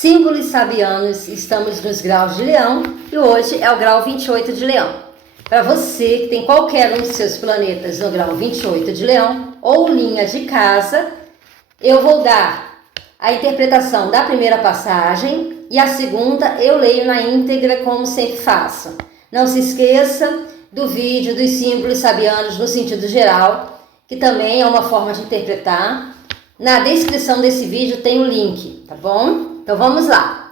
Símbolos sabianos, estamos nos graus de Leão e hoje é o grau 28 de Leão. Para você que tem qualquer um dos seus planetas no grau 28 de Leão ou linha de casa, eu vou dar a interpretação da primeira passagem e a segunda eu leio na íntegra como sempre faço. Não se esqueça do vídeo dos símbolos sabianos no sentido geral, que também é uma forma de interpretar. Na descrição desse vídeo tem o link, tá bom? Então vamos lá.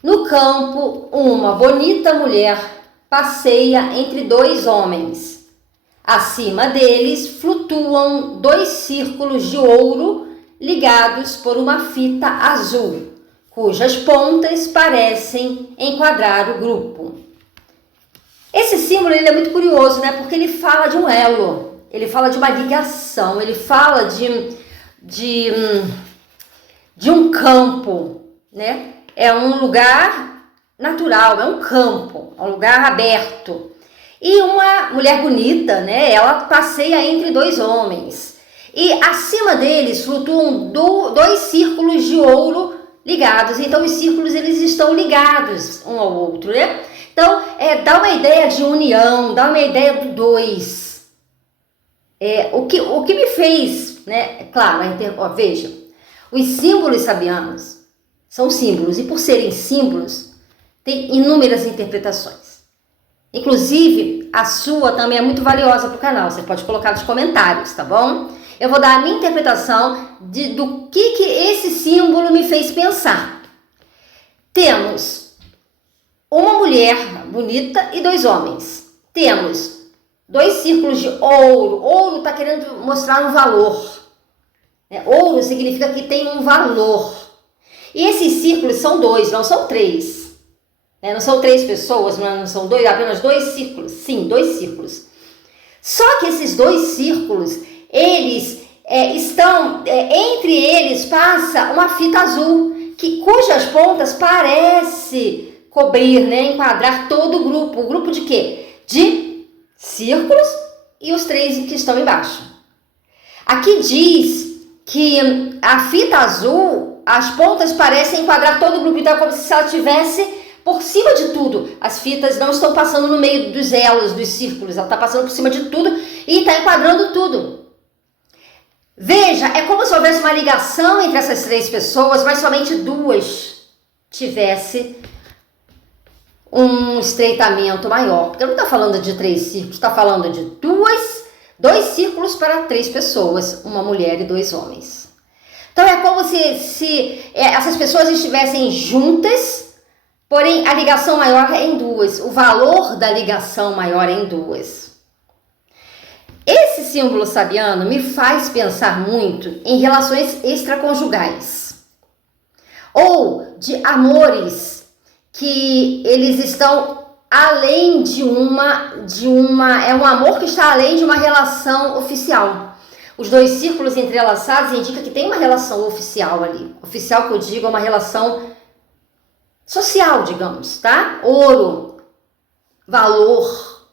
No campo, uma bonita mulher passeia entre dois homens. Acima deles flutuam dois círculos de ouro ligados por uma fita azul, cujas pontas parecem enquadrar o grupo. Esse símbolo ele é muito curioso, né? Porque ele fala de um elo, ele fala de uma ligação, ele fala de um campo, né? É um lugar natural, é um campo, é um lugar aberto. E uma mulher bonita, né? Ela passeia entre dois homens. E acima deles flutuam dois círculos de ouro ligados. Então os círculos eles estão ligados um ao outro, né? Então dá uma ideia de união, dá uma ideia do dois. O que me fez, né? Claro, veja, os símbolos sabianos são símbolos e por serem símbolos tem inúmeras interpretações. Inclusive a sua também é muito valiosa para o canal. Você pode colocar nos comentários, tá bom? Eu vou dar a minha interpretação do que esse símbolo me fez pensar. Temos uma mulher bonita e dois homens. Temos dois círculos de ouro. Ouro está querendo mostrar um valor. Ouro significa que tem um valor. E esses círculos são dois, não são três. Não são três pessoas, não são dois, apenas dois círculos. Sim, dois círculos. Só que esses dois círculos, eles estão, entre eles passa uma fita azul, cujas pontas parece cobrir, né, enquadrar todo o grupo. O grupo de quê? De círculos e os três que estão embaixo. Aqui diz que a fita azul, as pontas parecem enquadrar todo o grupo, então é como se ela tivesse por cima de tudo. As fitas não estão passando no meio dos elos, dos círculos, ela está passando por cima de tudo e está enquadrando tudo. Veja, é como se houvesse uma ligação entre essas três pessoas, mas somente duas tivesse um estreitamento maior. Porque não está falando de três círculos, está falando de dois círculos para três pessoas, uma mulher e dois homens. Então é como se essas pessoas estivessem juntas, porém a ligação maior é em duas, o valor da ligação maior é em duas. Esse símbolo sabiano me faz pensar muito em relações extraconjugais ou de amores que eles estão além é um amor que está além de uma relação oficial. Os dois círculos entrelaçados indicam que tem uma relação oficial ali. Oficial que eu digo é uma relação social, digamos, tá? Ouro, valor,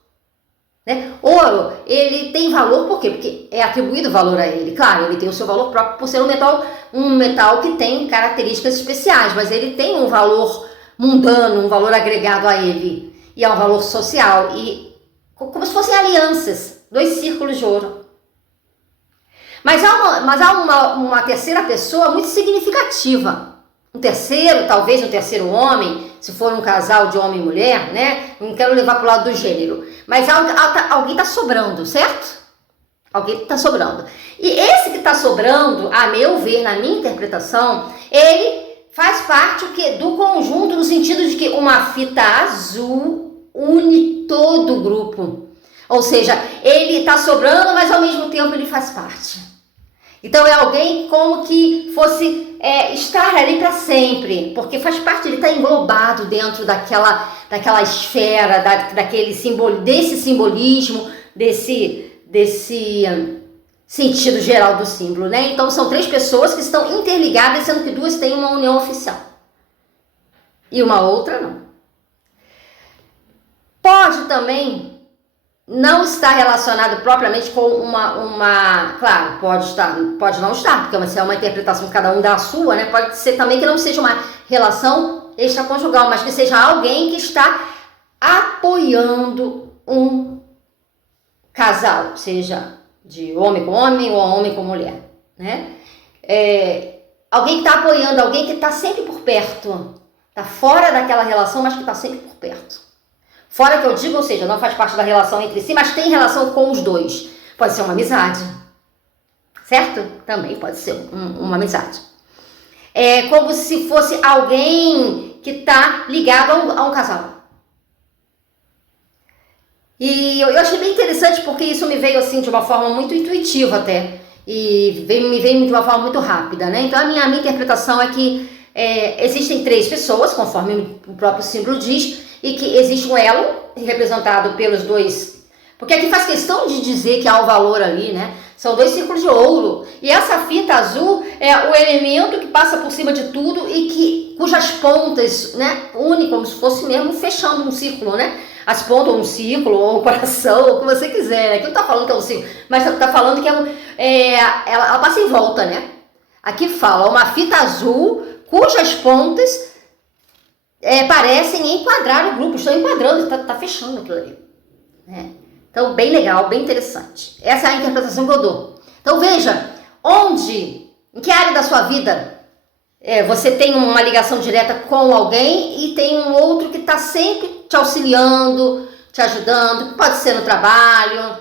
né? Ouro, ele tem valor por quê? Porque é atribuído valor a ele. Claro, ele tem o seu valor próprio por ser um metal que tem características especiais, mas ele tem um valor mundano, um valor agregado a ele. E é um valor social, e como se fossem alianças, dois círculos de ouro. Mas há uma terceira pessoa muito significativa. Talvez um terceiro homem, se for um casal de homem e mulher, né? Não quero levar para o lado do gênero. Mas alguém está sobrando, certo? Alguém está sobrando. E esse que está sobrando, a meu ver, na minha interpretação, ele faz parte do conjunto, no sentido de que uma fita azul une todo o grupo. Ou seja, ele está sobrando, mas ao mesmo tempo ele faz parte. Então é alguém como que fosse estar ali para sempre, porque faz parte, ele está englobado dentro daquela esfera, desse simbolismo, desse sentido geral do símbolo, né? Então são três pessoas que estão interligadas, sendo que duas têm uma união oficial e uma outra não. Pode também, não está relacionado propriamente com claro, pode não estar, porque é uma interpretação que cada um dá a sua, né? Pode ser também que não seja uma relação extraconjugal, mas que seja alguém que está apoiando um casal, seja de homem com homem ou homem com mulher, né? Alguém que está apoiando, alguém que está sempre por perto, está fora daquela relação, mas que está sempre por perto. Fora que eu digo, ou seja, não faz parte da relação entre si, mas tem relação com os dois. Pode ser uma amizade, certo? Também pode ser uma amizade. É como se fosse alguém que está ligado a um casal. E eu achei bem interessante porque isso me veio assim de uma forma muito intuitiva até. E me veio de uma forma muito rápida, né? Então a minha interpretação é que existem 3 pessoas, conforme o próprio símbolo diz, e que existe um elo representado pelos 2, porque aqui faz questão de dizer que há o valor ali, né? São 2 círculos de ouro, e essa fita azul é o elemento que passa por cima de tudo e cujas pontas, né, unem como se fosse mesmo fechando um círculo, né? As pontas, ou um círculo, ou um coração, ou o que você quiser, né? Aqui não tá falando que é um círculo, mas tá falando que ela passa em volta, né? Aqui fala uma fita azul cujas pontas parecem enquadrar o grupo, estão enquadrando, tá fechando aquilo ali, né? Então, bem legal, bem interessante. Essa é a interpretação que eu dou. Então, veja, em que área da sua vida você tem uma ligação direta com alguém e tem um outro que está sempre te auxiliando, te ajudando. Pode ser no trabalho,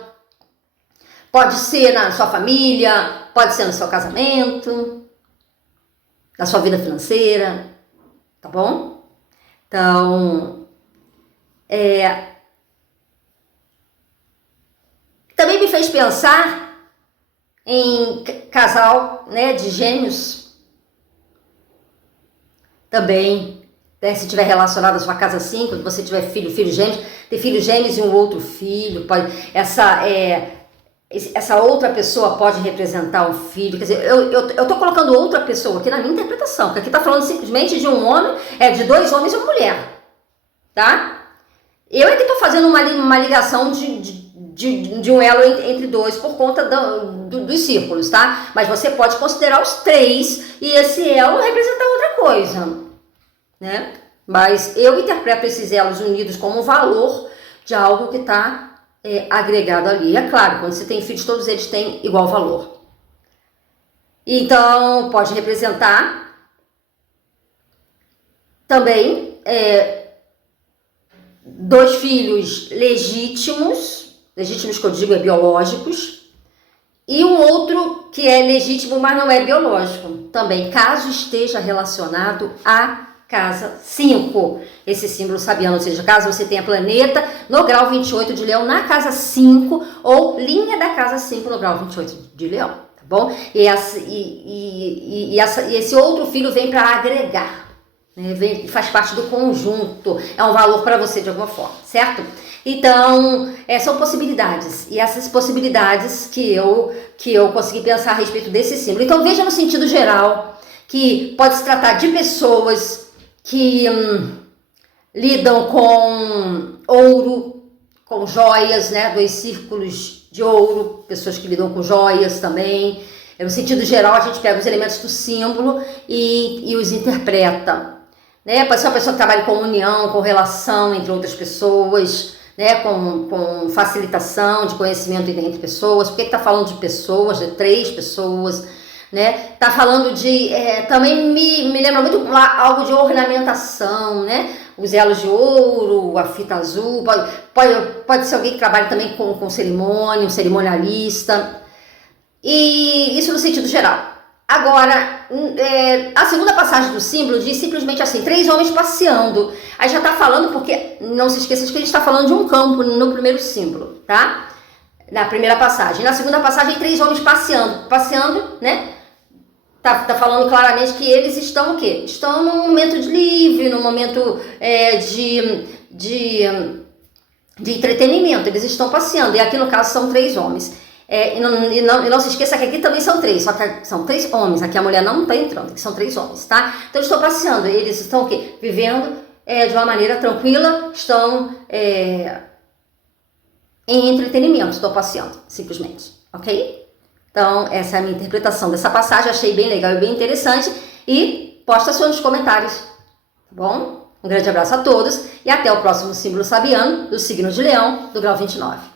pode ser na sua família, pode ser no seu casamento, na sua vida financeira, tá bom? Então, também me fez pensar em casal, né, de gêmeos. Também, né, se tiver relacionado à sua casa 5, se você tiver filhos gêmeos, ter filhos gêmeos e um outro filho, essa outra pessoa pode representar um filho. Quer dizer, eu tô colocando outra pessoa aqui na minha interpretação, porque aqui tá falando simplesmente de um homem, de 2 homens e uma mulher, tá? Eu é que tô fazendo uma ligação de um elo entre 2 por conta dos círculos, tá? Mas você pode considerar os 3 e esse elo representar outra coisa, né? Mas eu interpreto esses elos unidos como um valor de algo que está agregado ali. E é claro, quando você tem filhos, todos eles têm igual valor. Então, pode representar também 2 filhos legítimos que eu digo biológicos, e um outro que é legítimo, mas não é biológico, também, caso esteja relacionado à casa 5, esse símbolo sabiano, ou seja, caso você tenha planeta no grau 28 de Leão na casa 5, ou linha da casa 5 no grau 28 de Leão, tá bom? E esse outro filho vem para agregar, né? Faz parte do conjunto, é um valor para você de alguma forma, certo? Então, são possibilidades, e essas possibilidades que eu consegui pensar a respeito desse símbolo. Então, veja no sentido geral que pode se tratar de pessoas que lidam com ouro, com joias, né? 2 círculos de ouro, pessoas que lidam com joias também. No sentido geral, a gente pega os elementos do símbolo e os interpreta, né? Pode ser uma pessoa que trabalha com união, com relação entre outras pessoas, né, com facilitação de conhecimento entre pessoas. Por que está falando de pessoas, de 3 pessoas, né? Tá falando de, também me lembra muito algo de ornamentação, né? Os elos de ouro, a fita azul, pode ser alguém que trabalha também com cerimônia, um cerimonialista, e isso no sentido geral. Agora, a segunda passagem do símbolo diz simplesmente assim, 3 homens passeando. Aí já tá falando, porque não se esqueça de que a gente está falando de um campo no primeiro símbolo, tá? Na primeira passagem. Na segunda passagem, 3 homens passeando, né? Tá falando claramente que eles estão o quê? Estão num momento de livre, num momento de entretenimento. Eles estão passeando, e aqui no caso são 3 homens. E não se esqueça que aqui também são 3, só que são 3 homens, aqui a mulher não está entrando, aqui são 3 homens, tá? Então eles estão passeando, eles estão o quê? Vivendo de uma maneira tranquila, estão em entretenimento, estou passeando, simplesmente, ok? Então, essa é a minha interpretação dessa passagem, achei bem legal e bem interessante, e posta sua nos comentários, tá bom? Um grande abraço a todos, e até o próximo símbolo sabiano, do signo de Leão, do grau 29.